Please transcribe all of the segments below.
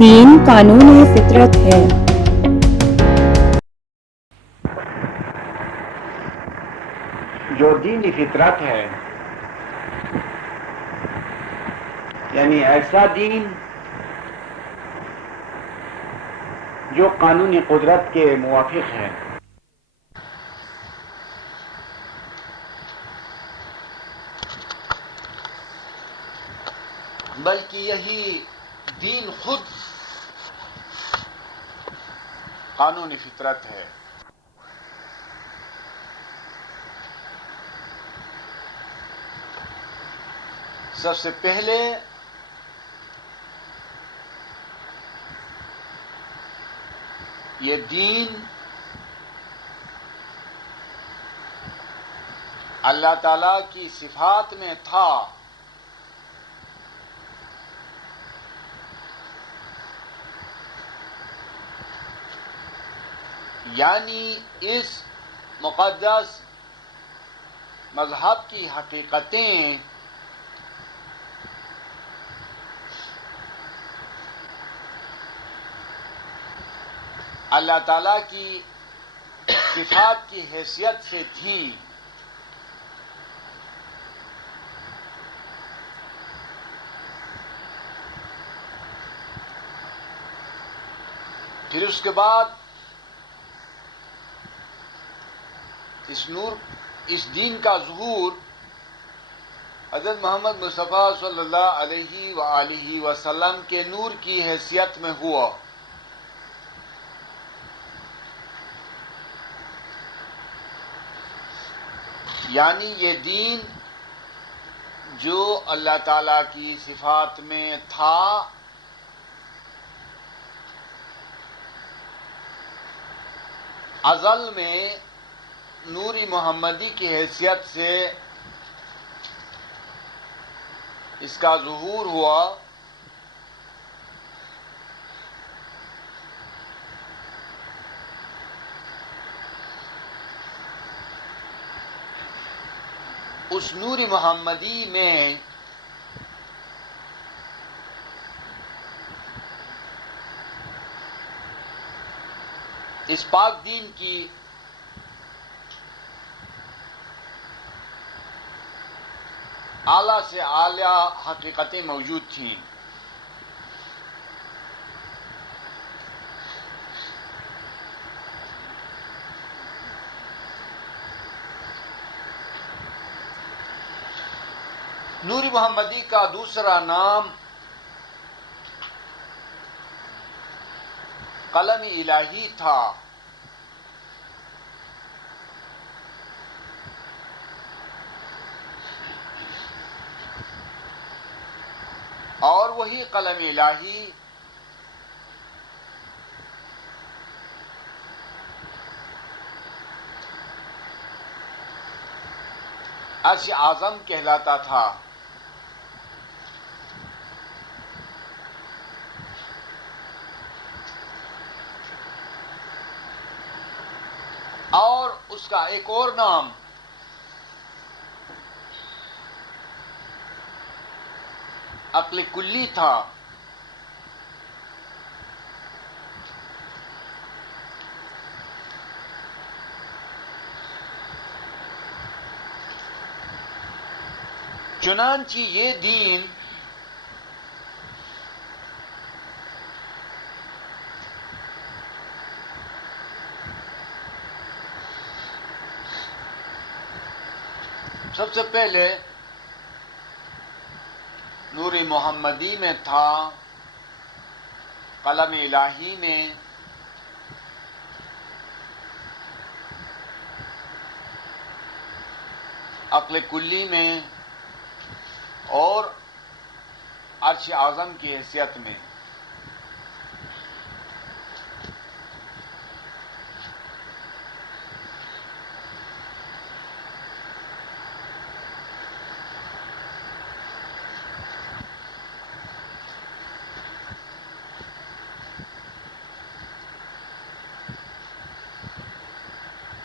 دین قانون فطرت ہے۔ جو دین فطرت ہے، یعنی ایسا دین جو قانون قدرت کے موافق ہے، بلکہ یہی دین خود قانون فطرت ہے۔ سب سے پہلے یہ دین اللہ تعالی کی صفات میں تھا، یعنی اس مقدس مذہب کی حقیقتیں اللہ تعالیٰ کی صفات کی حیثیت سے تھیں، پھر اس کے بعد اس دین کا ظہور حضرت محمد مصطفیٰ صلی اللہ علیہ وآلہ وسلم کے نور کی حیثیت میں ہوا۔ یعنی یہ دین جو اللہ تعالیٰ کی صفات میں تھا، ازل میں نور محمدی کی حیثیت سے اس کا ظہور ہوا، اس نور محمدی میں اس پاک دین کی اعلیٰ سے اعلیٰ حقیقتیں موجود تھیں۔ نور محمدی کا دوسرا نام قلم الہی تھا، اور وہی قلم الہی عرش اعظم کہلاتا تھا۔ اور اس کا ایک اور نام عقل کلی تھا۔ چنانچہ یہ دین سب سے پہلے نور محمدی میں تھا، قلم الہی میں، عقل کلی میں، اور عرش اعظم کی حیثیت میں۔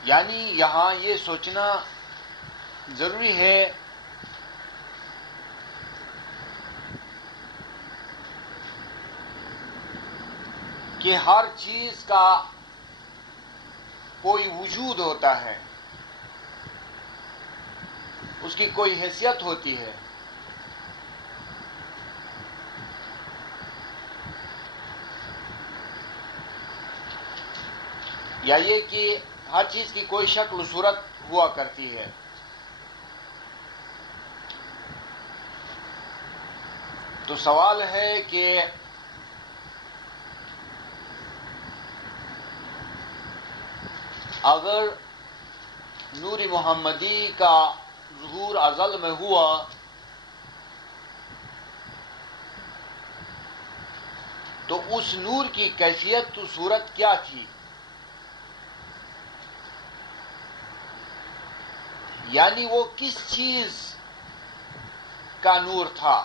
یعنی یہاں یہ سوچنا ضروری ہے کہ ہر چیز کا کوئی وجود ہوتا ہے، اس کی کوئی حیثیت ہوتی ہے. یا یہ کہ ہر چیز کی کوئی شکل و صورت ہوا کرتی ہے. تو سوال ہے کہ اگر نور محمدی کا ظہور ازل میں ہوا تو اس نور کی کیفیت و صورت کیا تھی؟ یعنی وہ کس چیز کا نور تھا؟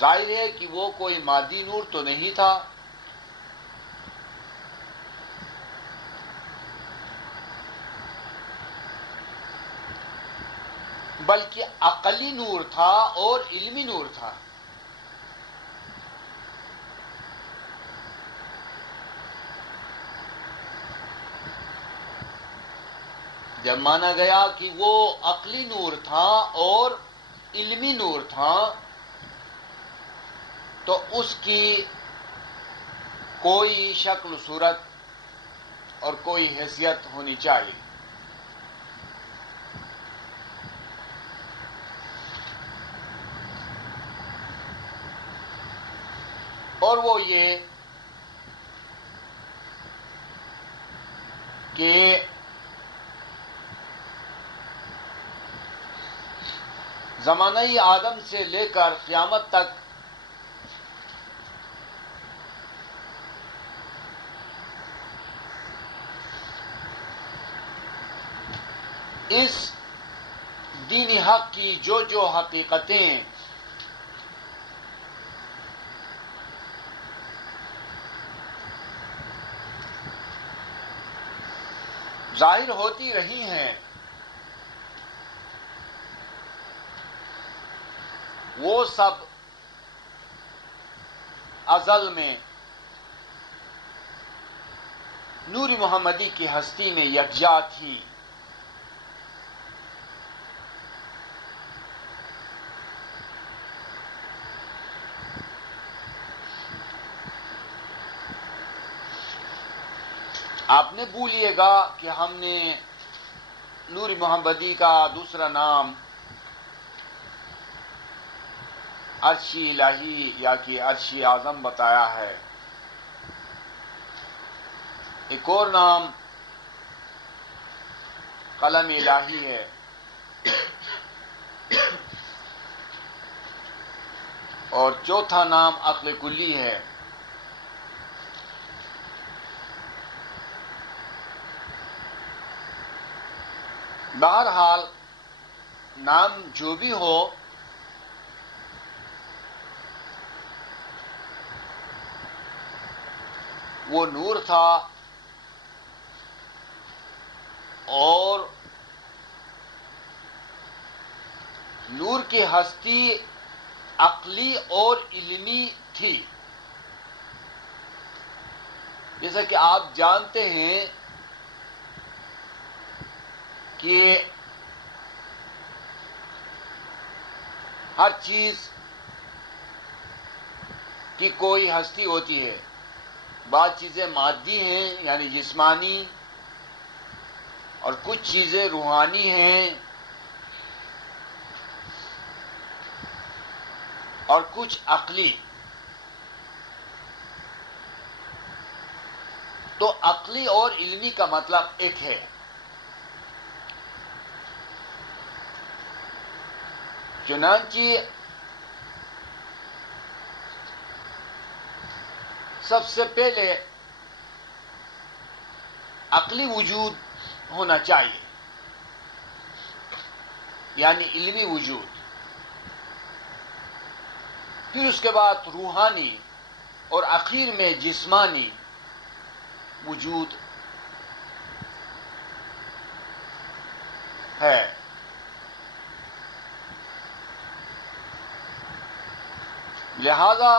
ظاہر ہے کہ وہ کوئی مادی نور تو نہیں تھا، بلکہ عقلی نور تھا اور علمی نور تھا. جب مانا گیا کہ وہ عقلی نور تھا اور علمی نور تھا تو اس کی کوئی شکل و صورت اور کوئی حیثیت ہونی چاہیے. اور وہ یہ کہ زمانہ آدم سے لے کر قیامت تک اس دین حق کی جو حقیقتیں ظاہر ہوتی رہی ہیں وہ سب ازل میں نور محمدی کی ہستی میں یکجا تھی. آپ نے بھولیے گا کہ ہم نے نور محمدی کا دوسرا نام عرشی الہی یا کہ عرشی اعظم بتایا ہے. ایک اور نام قلم الہی ہے. اور چوتھا نام عقل کلی ہے. بہرحال نام جو بھی ہو، وہ نور تھا اور نور کی ہستی عقلی اور علمی تھی. جیسا کہ آپ جانتے ہیں کہ ہر چیز کی کوئی ہستی ہوتی ہے. بعض چیزیں مادی ہیں یعنی جسمانی، اور کچھ چیزیں روحانی ہیں اور کچھ عقلی. تو عقلی اور علمی کا مطلب ایک ہے. چنانچہ سب سے پہلے عقلی وجود ہونا چاہیے، یعنی علمی وجود. پھر اس کے بعد روحانی اور آخر میں جسمانی وجود ہے. لہذا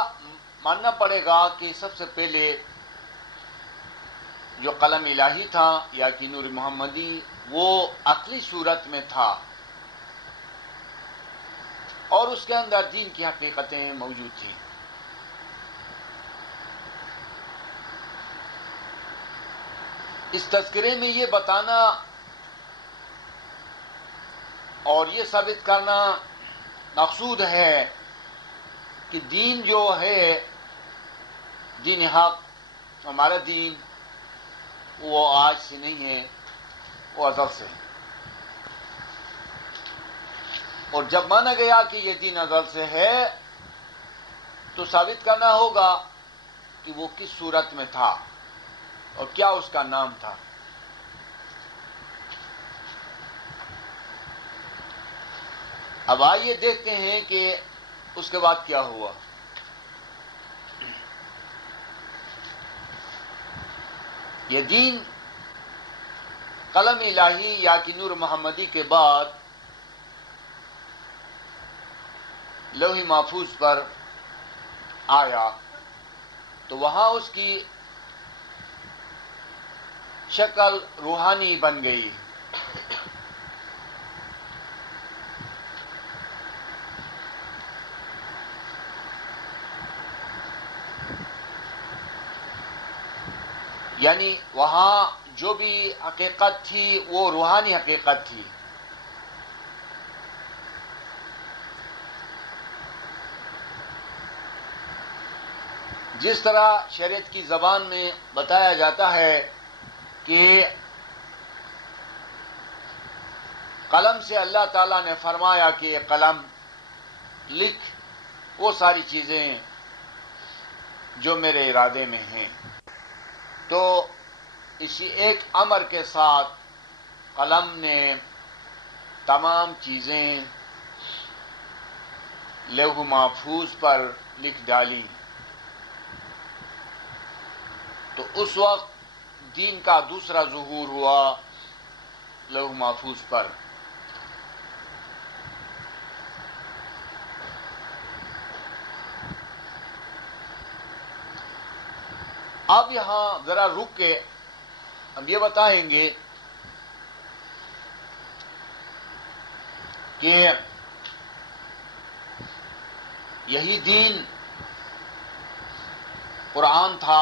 ماننا پڑے گا کہ سب سے پہلے جو قلم الہی تھا یا کہ نور محمدی وہ عقلی صورت میں تھا اور اس کے اندر دین کی حقیقتیں موجود تھیں. اس تذکرے میں یہ بتانا اور یہ ثابت کرنا مقصود ہے کہ دین جو ہے دین حق ہمارا دین وہ آج سے نہیں ہے، وہ ازل سے ہے. اور جب مانا گیا کہ یہ دین ازل سے ہے تو ثابت کرنا ہوگا کہ وہ کس صورت میں تھا اور کیا اس کا نام تھا. اب آئیے دیکھتے ہیں کہ اس کے بعد کیا ہوا. یہ دین قلم الہی یا کہ نور محمدی کے بعد لوح محفوظ پر آیا تو وہاں اس کی شکل روحانی بن گئی. یعنی وہاں جو بھی حقیقت تھی وہ روحانی حقیقت تھی. جس طرح شریعت کی زبان میں بتایا جاتا ہے کہ قلم سے اللہ تعالیٰ نے فرمایا کہ قلم لکھ وہ ساری چیزیں جو میرے ارادے میں ہیں، تو اسی ایک امر کے ساتھ قلم نے تمام چیزیں لوح محفوظ پر لکھ ڈالی. تو اس وقت دین کا دوسرا ظہور ہوا لوح محفوظ پر. اب یہاں ذرا رک کے ہم یہ بتائیں گے کہ یہی دین قرآن تھا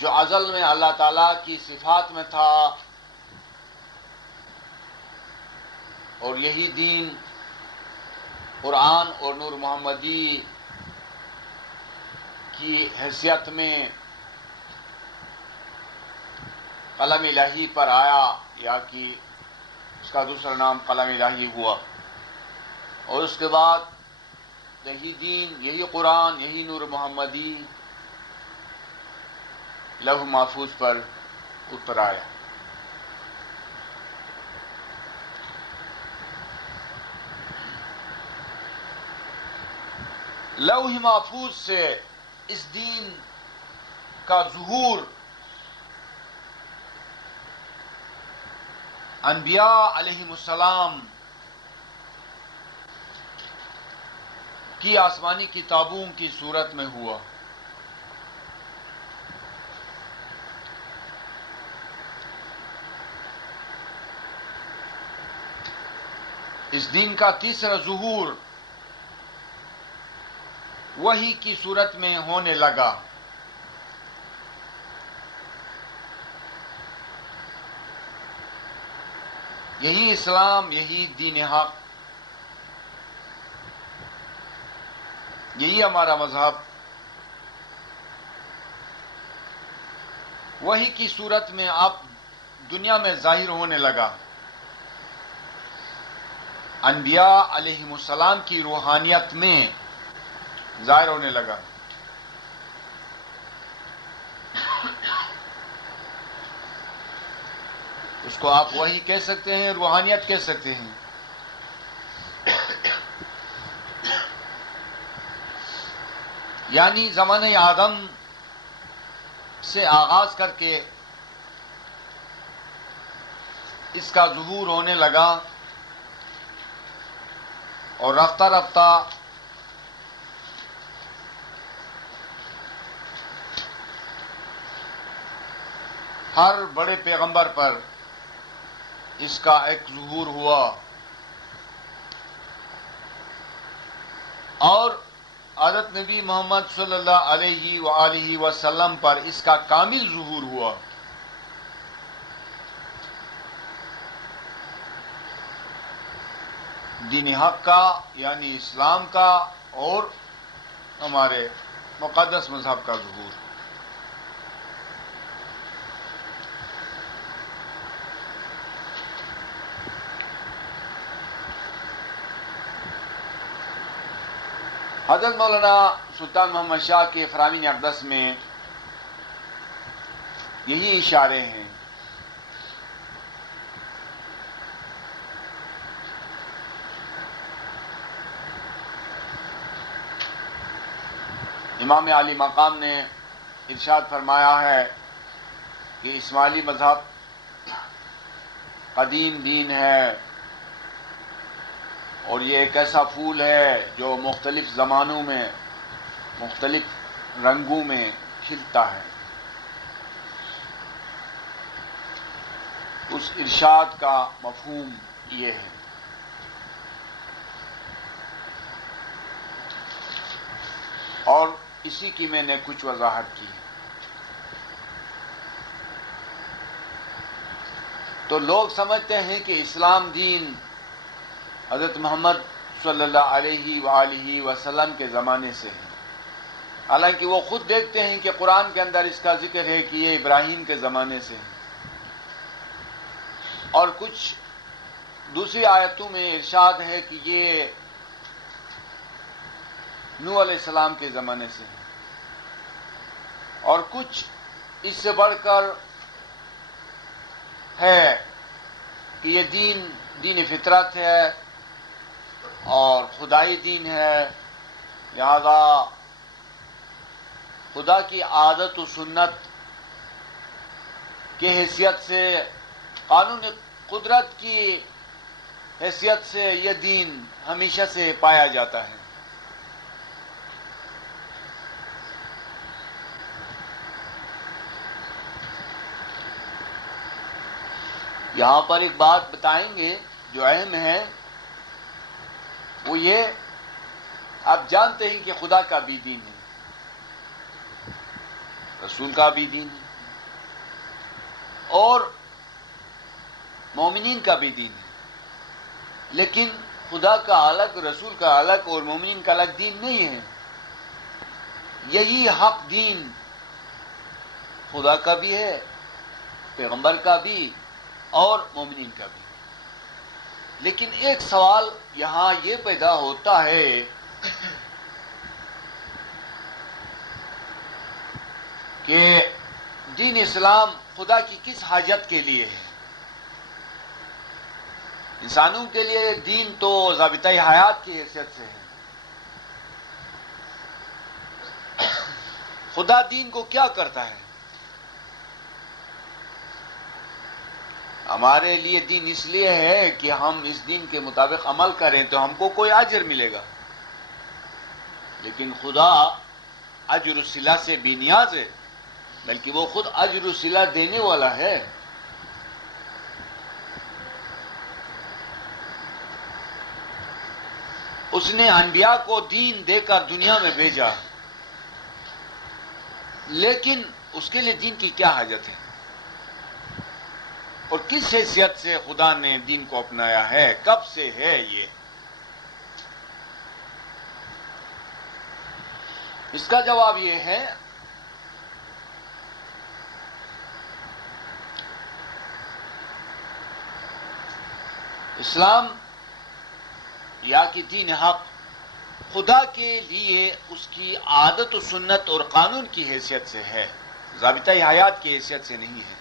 جو ازل میں اللہ تعالیٰ کی صفات میں تھا، اور یہی دین قرآن اور نور محمدی کی حیثیت میں قلم الہی پر آیا یا کہ اس کا دوسرا نام قلم الہی ہوا. اور اس کے بعد یہی دین، یہی قرآن، یہی نور محمدی لوح محفوظ پر اتر آیا. لوح محفوظ سے اس دین کا ظہور انبیاء علیہم السلام کی آسمانی کتابوں کی صورت میں ہوا. اس دین کا تیسرا ظہور وحی کی صورت میں ہونے لگا. یہی اسلام، یہی دین حق، یہی ہمارا مذہب وحی کی صورت میں اب دنیا میں ظاہر ہونے لگا. انبیاء علیہم السلام کی روحانیت میں ظاہر ہونے لگا. اس کو آپ وحی کہہ سکتے ہیں، روحانیت کہہ سکتے ہیں. یعنی زمانہ آدم سے آغاز کر کے اس کا ظہور ہونے لگا اور رفتہ رفتہ ہر بڑے پیغمبر پر اس کا ایک ظہور ہوا، اور حضرت نبی محمد صلی اللہ علیہ وآلہ وسلم پر اس کا کامل ظہور ہوا۔ دین حق کا یعنی اسلام کا اور ہمارے مقدس مذہب کا ظہور۔ حضرت مولانا سلطان محمد شاہ کے فرامین اقدس میں یہی اشارے ہیں۔ امام علی مقام نے ارشاد فرمایا ہے کہ اسماعیلی مذہب قدیم دین ہے، اور یہ ایک ایسا پھول ہے جو مختلف زمانوں میں مختلف رنگوں میں کھلتا ہے۔ اس ارشاد کا مفہوم یہ ہے۔ اور اسی کی میں نے کچھ وضاحت کی۔ تو لوگ سمجھتے ہیں کہ اسلام دین حضرت محمد صلی اللہ علیہ وآلہ وسلم کے زمانے سے ہے، حالانکہ وہ خود دیکھتے ہیں کہ قرآن کے اندر اس کا ذکر ہے کہ یہ ابراہیم کے زمانے سے ہے، اور کچھ دوسری آیتوں میں ارشاد ہے کہ یہ نوح علیہ السلام کے زمانے سے ہے، اور کچھ اس سے بڑھ کر ہے کہ یہ دین فطرت ہے اور خدائی دین ہے، لہذا خدا کی عادت و سنت کی حیثیت سے، قانون قدرت کی حیثیت سے یہ دین ہمیشہ سے پایا جاتا ہے۔ یہاں پر ایک بات بتائیں گے جو اہم ہے، وہ یہ، آپ جانتے ہیں کہ خدا کا بھی دین ہے، رسول کا بھی دین ہے، اور مومنین کا بھی دین ہے، لیکن خدا کا الگ، رسول کا الگ اور مومنین کا الگ دین نہیں ہے۔ یہی حق دین خدا کا بھی ہے، پیغمبر کا بھی اور مومنین کا بھی۔ لیکن ایک سوال یہاں یہ پیدا ہوتا ہے کہ دین اسلام خدا کی کس حاجت کے لیے ہے؟ انسانوں کے لیے دین تو ضابطۂ حیات کی حیثیت سے ہے۔ خدا دین کو کیا کرتا ہے؟ ہمارے لیے دین اس لیے ہے کہ ہم اس دین کے مطابق عمل کریں تو ہم کو کوئی اجر ملے گا، لیکن خدا اجر الصلہ سے بے نیاز ہے، بلکہ وہ خود اجر الصلہ دینے والا ہے۔ اس نے انبیاء کو دین دے کر دنیا میں بھیجا، لیکن اس کے لیے دین کی کیا حاجت ہے؟ اور کس حیثیت سے خدا نے دین کو اپنایا ہے؟ کب سے ہے یہ؟ اس کا جواب یہ ہے اسلام یا کہ دین حق خدا کے لیے اس کی عادت و سنت اور قانون کی حیثیت سے ہے، ضابطۂ حیات کی حیثیت سے نہیں ہے۔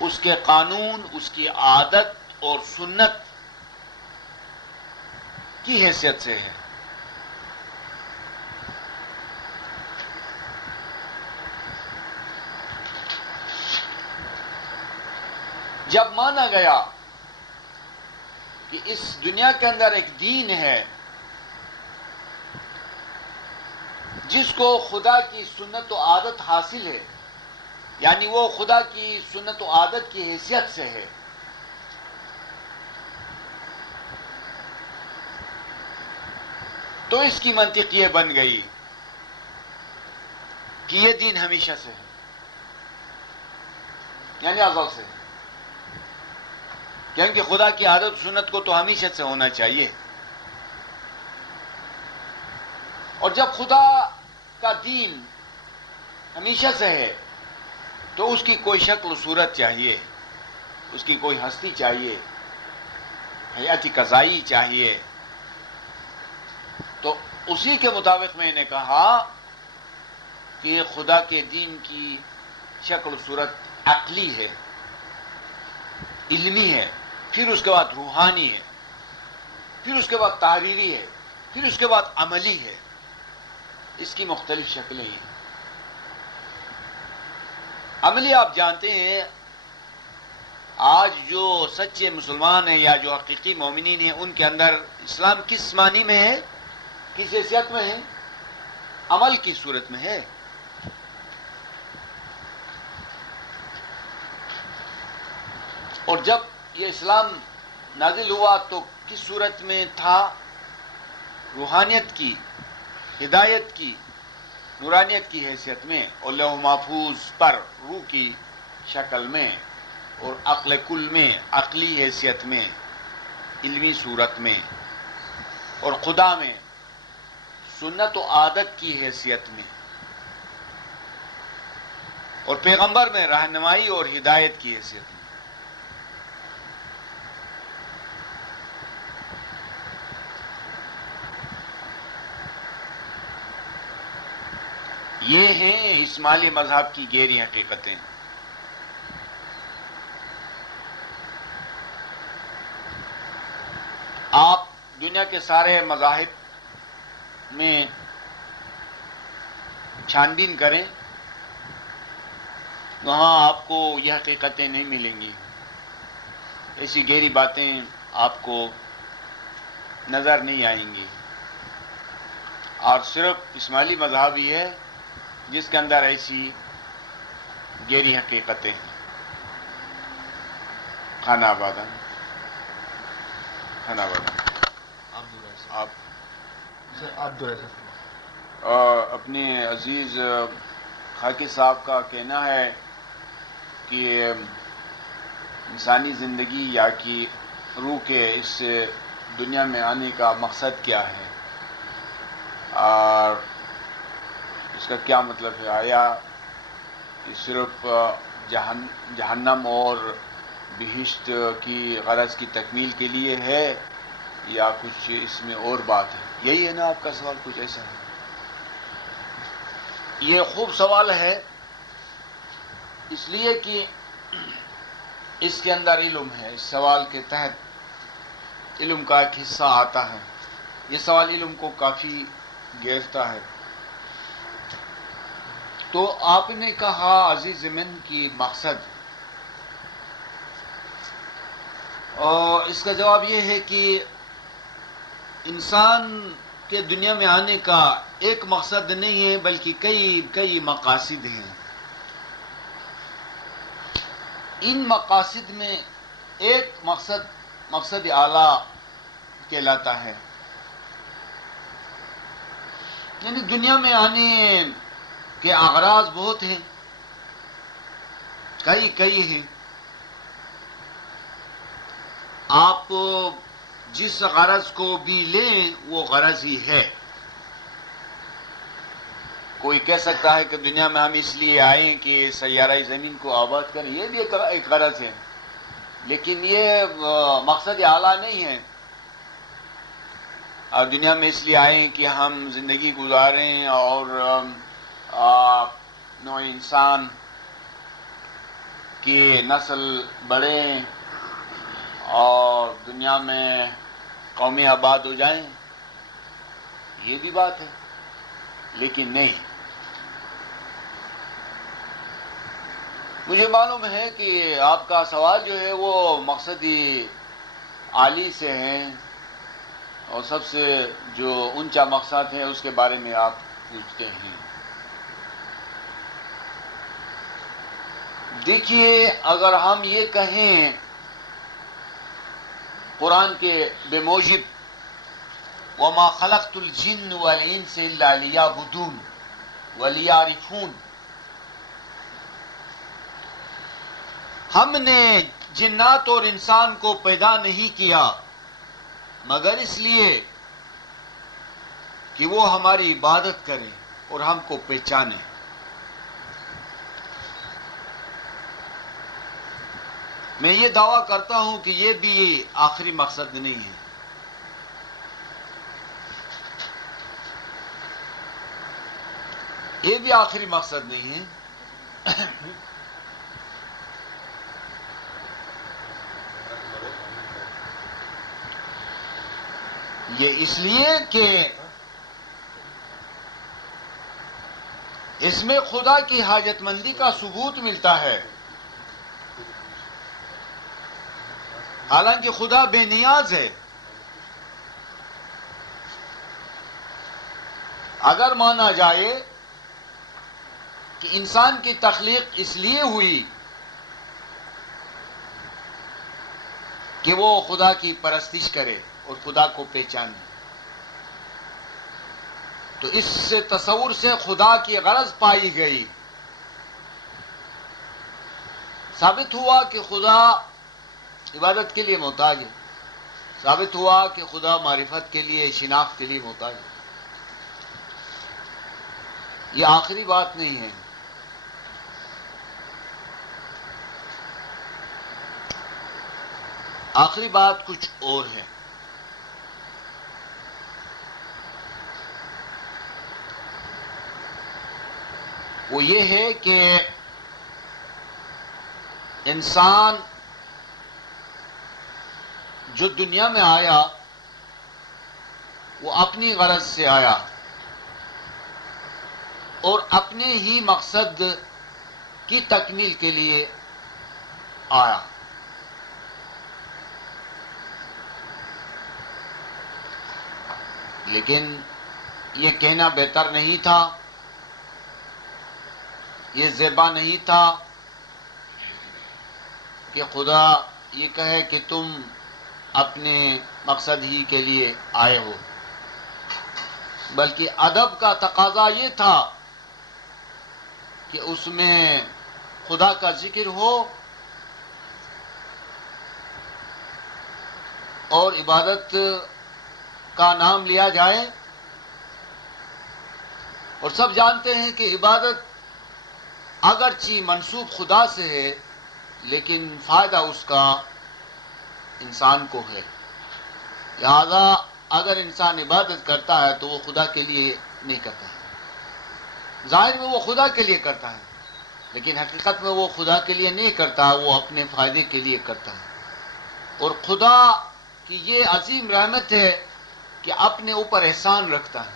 اس کے قانون، اس کی عادت اور سنت کی حیثیت سے ہے۔ جب مانا گیا کہ اس دنیا کے اندر ایک دین ہے جس کو خدا کی سنت و عادت حاصل ہے، یعنی وہ خدا کی سنت و عادت کی حیثیت سے ہے، تو اس کی منطق یہ بن گئی کہ یہ دین ہمیشہ سے ہے، یعنی ازل سے ہے، کیونکہ خدا کی عادت و سنت کو تو ہمیشہ سے ہونا چاہیے، اور جب خدا کا دین ہمیشہ سے ہے تو اس کی کوئی شکل و صورت چاہیے، اس کی کوئی ہستی چاہیے، حیات قضائی چاہیے، تو اسی کے مطابق میں نے کہا کہ خدا کے دین کی شکل و صورت عقلی ہے، علمی ہے، پھر اس کے بعد روحانی ہے، پھر اس کے بعد تحریری ہے، پھر اس کے بعد عملی ہے، اس کی مختلف شکلیں ہیں۔ عملی آپ جانتے ہیں، آج جو سچے مسلمان ہیں یا جو حقیقی مومنین ہیں، ان کے اندر اسلام کس معنی میں ہے، کس حیثیت میں ہے؟ عمل کی صورت میں ہے۔ اور جب یہ اسلام نازل ہوا تو کس صورت میں تھا؟ روحانیت کی، ہدایت کی، نورانیت کی حیثیت میں، اور لوح محفوظ پر روح کی شکل میں، اور عقل کل میں، عقلی حیثیت میں، علمی صورت میں، اور خدا میں سنت و عادت کی حیثیت میں، اور پیغمبر میں رہنمائی اور ہدایت کی حیثیت میں۔ یہ ہیں اسماعیلی مذہب کی گہری حقیقتیں۔ آپ دنیا کے سارے مذاہب میں چھان بین کریں، وہاں آپ کو یہ حقیقتیں نہیں ملیں گی، ایسی گہری باتیں آپ کو نظر نہیں آئیں گی، اور صرف اسماعیلی مذہب ہی ہے جس کے اندر ایسی گہری حقیقتیں ہیں۔ خانہ آباد آپ اپنے عزیز خاکی صاحب کا کہنا ہے کہ انسانی زندگی یا کہ روح کے اس دنیا میں آنے کا مقصد کیا ہے، اور اس کا کیا مطلب ہے؟ آیا یہ صرف جہنم اور بہشت کی غرض کی تکمیل کے لیے ہے، یا کچھ اس میں اور بات ہے؟ یہی ہے نا آپ کا سوال، کچھ ایسا ہے؟ یہ خوب سوال ہے، اس لیے کہ اس کے اندر علم ہے، اس سوال کے تحت علم کا ایک حصہ آتا ہے، یہ سوال علم کو کافی گھیرتا ہے۔ تو آپ نے کہا عزیز من کی مقصد، اور اس کا جواب یہ ہے کہ انسان کے دنیا میں آنے کا ایک مقصد نہیں ہے، بلکہ کئی مقاصد ہیں۔ ان مقاصد میں ایک مقصد اعلیٰ کہلاتا ہے، یعنی دنیا میں آنے کے اغراض بہت ہیں، کئی ہیں۔ آپ جس غرض کو بھی لیں وہ غرض ہی ہے۔ کوئی کہہ سکتا ہے کہ دنیا میں ہم اس لیے آئیں کہ سیارہ زمین کو آباد کریں، یہ بھی ایک غرض ہے، لیکن یہ مقصد اعلیٰ نہیں ہے۔ اور دنیا میں اس لیے آئیں کہ ہم زندگی گزاریں اور نوع انسان کی نسل بڑھے اور دنیا میں قومیں آباد ہو جائیں، یہ بھی بات ہے، لیکن نہیں۔ مجھے معلوم ہے کہ آپ کا سوال جو ہے وہ مقصدی عالی سے ہے، اور سب سے جو اونچا مقصد ہے اس کے بارے میں آپ پوچھتے ہیں۔ دیکھیے، اگر ہم یہ کہیں قرآن کے بے موجب وَمَا خَلَقْتُ الْجِنَّ وَالْإِنسَ إِلَّا لِيَعْبُدُونِ وَلِيَعْرِفُونِ، ہم نے جنات اور انسان کو پیدا نہیں کیا مگر اس لیے کہ وہ ہماری عبادت کریں اور ہم کو پہچانیں۔ میں یہ دعویٰ کرتا ہوں کہ یہ بھی آخری مقصد نہیں ہے۔ یہ بھی آخری مقصد نہیں ہے۔ یہ اس لیے کہ اس میں خدا کی حاجت مندی کا ثبوت ملتا ہے، حالانکہ خدا بے نیاز ہے۔ اگر مانا جائے کہ انسان کی تخلیق اس لیے ہوئی کہ وہ خدا کی پرستش کرے اور خدا کو پہچانے، تو اس سے تصور سے خدا کی غرض پائی گئی، ثابت ہوا کہ خدا عبادت کے لیے محتاج ہے، ثابت ہوا کہ خدا معرفت کے لیے، شناخت کے لیے محتاج ہے۔ یہ آخری بات نہیں ہے۔ آخری بات کچھ اور ہے۔ وہ یہ ہے کہ انسان جو دنیا میں آیا وہ اپنی غرض سے آیا اور اپنے ہی مقصد کی تکمیل کے لیے آیا۔ لیکن یہ کہنا بہتر نہیں تھا، یہ زیبا نہیں تھا کہ خدا یہ کہے کہ تم اپنے مقصد ہی کے لیے آئے ہو، بلکہ ادب کا تقاضا یہ تھا کہ اس میں خدا کا ذکر ہو اور عبادت کا نام لیا جائے، اور سب جانتے ہیں کہ عبادت اگرچہ منسوب خدا سے ہے لیکن فائدہ اس کا انسان کو ہے، لہذا اگر انسان عبادت کرتا ہے تو وہ خدا کے لیے نہیں کرتا ہے، ظاہر میں وہ خدا کے لیے کرتا ہے لیکن حقیقت میں وہ خدا کے لیے نہیں کرتا، وہ اپنے فائدے کے لیے کرتا ہے۔ اور خدا کی یہ عظیم رحمت ہے کہ اپنے اوپر احسان رکھتا ہے،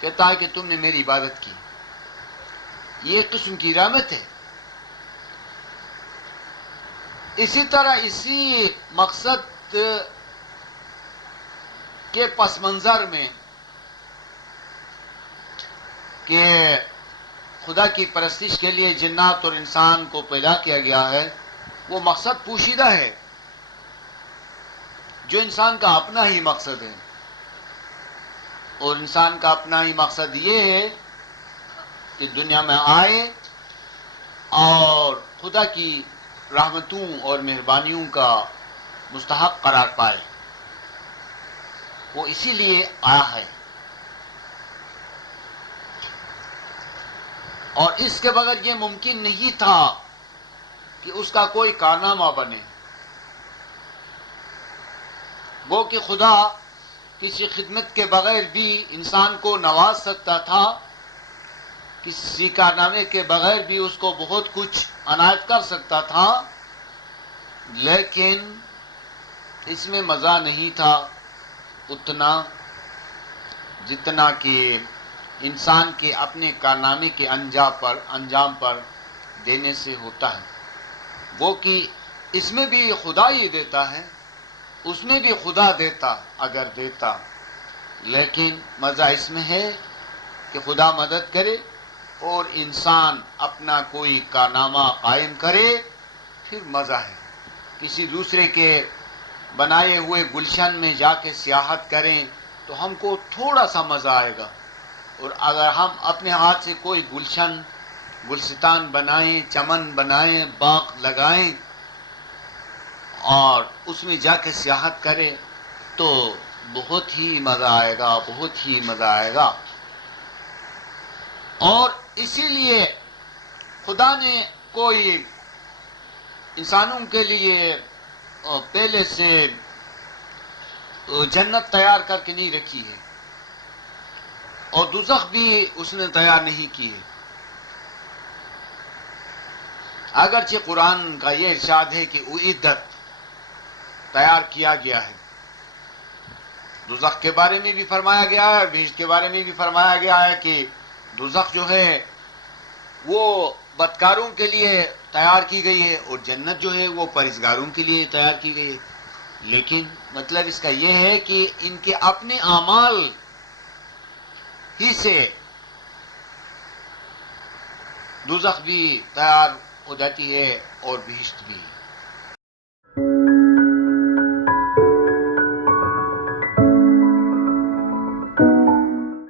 کہتا ہے کہ تم نے میری عبادت کی، یہ ایک قسم کی رحمت ہے۔ اسی طرح اسی مقصد کے پس منظر میں کہ خدا کی پرستش کے لیے جنات اور انسان کو پیدا کیا گیا ہے، وہ مقصد پوشیدہ ہے جو انسان کا اپنا ہی مقصد ہے، اور انسان کا اپنا ہی مقصد یہ ہے کہ دنیا میں آئے اور خدا کی رحمتوں اور مہربانیوں کا مستحق قرار پائے، وہ اسی لیے آیا ہے، اور اس کے بغیر یہ ممکن نہیں تھا کہ اس کا کوئی کارنامہ بنے۔ وہ کہ خدا کسی خدمت کے بغیر بھی انسان کو نواز سکتا تھا، کسی کارنامے کے بغیر بھی اس کو بہت کچھ عنایت کر سکتا تھا، لیکن اس میں مزہ نہیں تھا اتنا جتنا کہ انسان کے اپنے کارنامے کے انجام پر دینے سے ہوتا ہے۔ وہ کہ اس میں بھی خدا ہی دیتا ہے، اس میں بھی خدا دیتا اگر دیتا، لیکن مزہ اس میں ہے کہ خدا مدد کرے اور انسان اپنا کوئی کارنامہ قائم کرے، پھر مزہ ہے۔ کسی دوسرے کے بنائے ہوئے گلشن میں جا کے سیاحت کریں تو ہم کو تھوڑا سا مزہ آئے گا، اور اگر ہم اپنے ہاتھ سے کوئی گلستان بنائیں، چمن بنائیں، باغ لگائیں اور اس میں جا کے سیاحت کریں تو بہت ہی مزہ آئے گا، بہت ہی مزہ آئے گا۔ اور اسی لیے خدا نے کوئی انسانوں کے لیے پہلے سے جنت تیار کر کے نہیں رکھی ہے، اور دوزخ بھی اس نے تیار نہیں کی ہے۔ اگرچہ قرآن کا یہ ارشاد ہے کہ اعدت تیار کیا گیا ہے، دوزخ کے بارے میں بھی فرمایا گیا ہے اور بہشت کے بارے میں بھی فرمایا گیا ہے کہ دوزخ جو ہے وہ بدکاروں کے لیے تیار کی گئی ہے اور جنت جو ہے وہ پرہیزگاروں کے لیے تیار کی گئی ہے۔ لیکن مطلب اس کا یہ ہے کہ ان کے اپنے اعمال ہی سے دوزخ بھی تیار ہو جاتی ہے اور بہشت بھی۔